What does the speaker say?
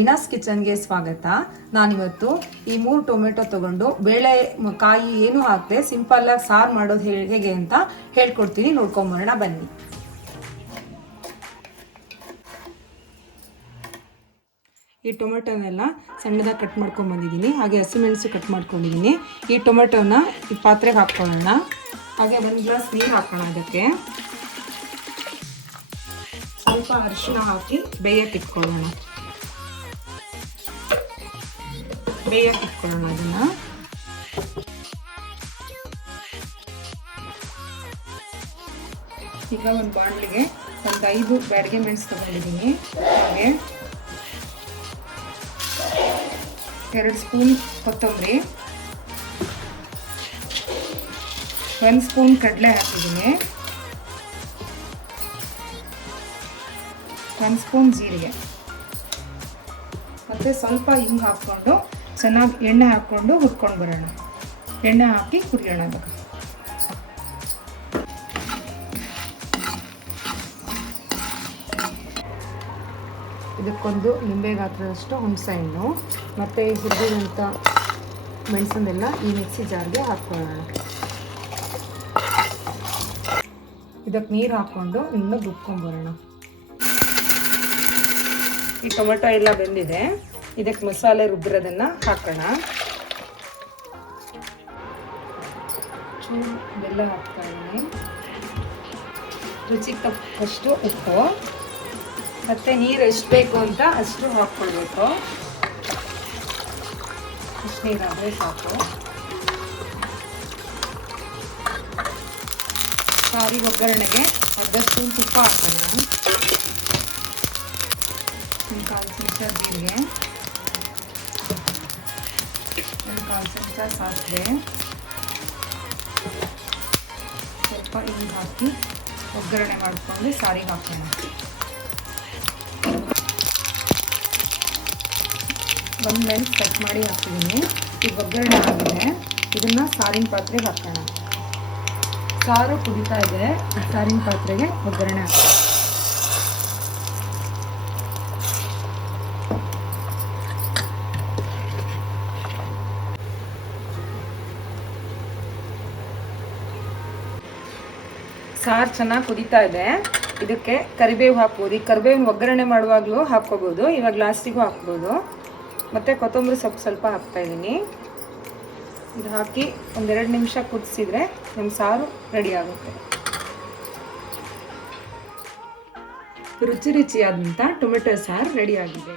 ವೀಣಾಸ್ ಕಿಚನ್ಗೆ ಸ್ವಾಗತ. ನಾನಿವತ್ತು ಈ ಮೂರು ಟೊಮೆಟೊ ತಗೊಂಡು ಬೇಳೆ, ಕಾಯಿ ಏನು ಹಾಕದೆ ಸಿಂಪಲ್ಲಾಗಿ ಸಾರು ಮಾಡೋದು ಹೇಗೆ ಅಂತ ಹೇಳ್ಕೊಡ್ತೀನಿ. ನೋಡ್ಕೊಂಬರೋಣ, ಬನ್ನಿ. ಈ ಟೊಮೆಟೊನೆಲ್ಲ ಸಣ್ಣದಾಗಿ ಕಟ್ ಮಾಡ್ಕೊಂಬಂದಿದ್ದೀನಿ ಹಾಗೆ ಹಸಿಮೆಣಸು ಕಟ್ ಮಾಡ್ಕೊಂಡಿದ್ದೀನಿ. ಈ ಟೊಮೆಟೊನ ಈ ಪಾತ್ರೆಗೆ ಹಾಕ್ಕೊಳ್ಳೋಣ. ಹಾಗೆ ಒಂದು ಗ್ಲಾಸ್ ನೀರು ಹಾಕೋಣ ಅದಕ್ಕೆ. ಸ್ವಲ್ಪ ಅರಿಶಿನ ಹಾಕಿ ಬೇಯಕ್ಕೆ ಇಟ್ಕೊಳ್ಳೋಣ. ಬೇಯಕ್ಕೆ ಇಟ್ಕೊಳ್ಳೋಣ ಅದನ್ನ ಈಗ ಒಂದು ಬಾಣಲಿಗೆ ಒಂದು ಐದು ಬ್ಯಾಡಿಗೆ ಮೆಣಸು ತಗೊಂಡಿದ್ದೀನಿ ಹಾಗೆ ಎರಡು ಸ್ಪೂನ್ ಕೊತ್ತಂಬರಿ. ಒಂದು ಸ್ಪೂನ್ ಕಡಲೆ ಹಾಕಿದ್ದೀನಿ ಒಂದು ಸ್ಪೂನ್ ಜೀರಿಗೆ. ಮತ್ತು ಸ್ವಲ್ಪ ಹಿಂಗೆ ಹಾಕ್ಕೊಂಡು ಚೆನ್ನಾಗಿ ಎಣ್ಣೆ ಹಾಕ್ಕೊಂಡು ಹುರ್ಕೊಂಡು ಬರೋಣ. ಎಣ್ಣೆ ಹಾಕಿ ಕುಡಿಯೋಣ ಅದಕ್ಕೆ ಇದಕ್ಕೊಂದು ನಿಂಬೆ ಗಾತ್ರದಷ್ಟು ಹುಣಸೆ ಹಣ್ಣು, ಮತ್ತು ಈ ಹುರಿದಿರೋಂಥ ಮೆಣಸನ್ನೆಲ್ಲ ಈ ಮಿಕ್ಸಿ ಜಾರ್ಗೆ ಹಾಕ್ಕೊಳ್ಳೋಣ ಇದಕ್ಕೆ ನೀರು ಹಾಕ್ಕೊಂಡು ಇನ್ನು ರುಬ್ಕೊಂಬರೋಣ. ಈ ಟೊಮೆಟೊ ಎಲ್ಲ ಬೆಂದಿದೆ. ಇದಕ್ಕೆ ಮಸಾಲೆ ರುಬ್ಬಿರೋದನ್ನ ಹಾಕೋಣ. ಚೂರು ಬೆಲ್ಲ ಹಾಕ್ತಾ ಇದ್ದೀನಿ. ರುಚಿಗೆ ಉಪ್ಪು. ಮತ್ತು ನೀರು ಎಷ್ಟು ಬೇಕು ಅಂತ ಅಷ್ಟು ಹಾಕ್ಕೊಳ್ಬೇಕು. ಅಷ್ಟು ನೀರಾದರೆ ಸಾಕು. ಸಾರಿ ಒಗ್ಗರಣೆಗೆ ಅರ್ಧ ಸ್ಪೂನ್ ತುಪ್ಪ ಹಾಕೋಣ. ಒಂದು ಕಾಲು ಚಮಚ ಜೀರಿಗೆ ಒಂದು ಕಾಲು ಚಮಚ ಸಾಸಿವೆ ಸ್ವಲ್ಪ ಹಿಂಗೆ ಹಾಕಿ ಒಗ್ಗರಣೆ ಮಾಡಿಕೊಂಡು ಸಾರಿಗೆ ಹಾಕೋಣ ಒಂದು ಮೆಣಸು ಕಟ್ ಮಾಡಿ ಹಾಕ್ತಿದ್ದೀನಿ ಈಗ ಒಗ್ಗರಣೆ ಆಗಿದೆ ಇದನ್ನು ಸಾರಿನ ಪಾತ್ರೆಗೆ ಹಾಕೋಣ ಸಾರು ಕುದಿತಾ ಇದೆ ಸಾರಿನ ಪಾತ್ರೆಗೆ ಒಗ್ಗರಣೆ ಹಾಕೋಣ ಸಾರು ಚೆನ್ನಾಗಿ ಕುದೀತಾ ಇದೆ. ಇದಕ್ಕೆ ಕರಿಬೇವು ಹಾಕ್ಬೋದು. ಈ ಕರಿಬೇವಿನ ಒಗ್ಗರಣೆ ಮಾಡುವಾಗಲೂ ಹಾಕ್ಕೋಬೋದು. ಇವಾಗ ಲಾಸ್ಟಿಗೂ ಹಾಕ್ಬೋದು. ಮತ್ತು ಕೊತ್ತಂಬರಿ ಸೊಪ್ಪು ಸ್ವಲ್ಪ ಹಾಕ್ತಾ ಇದ್ದೀನಿ. ಇದು ಹಾಕಿ ಒಂದೆರಡು ನಿಮಿಷ ಕುದಿಸಿದ್ರೆ ನಮ್ಮ ಸಾರು ರೆಡಿ ಆಗುತ್ತೆ. ರುಚಿ ರುಚಿಯಾದಂಥ ಟೊಮೆಟೊ ಸಾರು ರೆಡಿ ಆಗಿದೆ.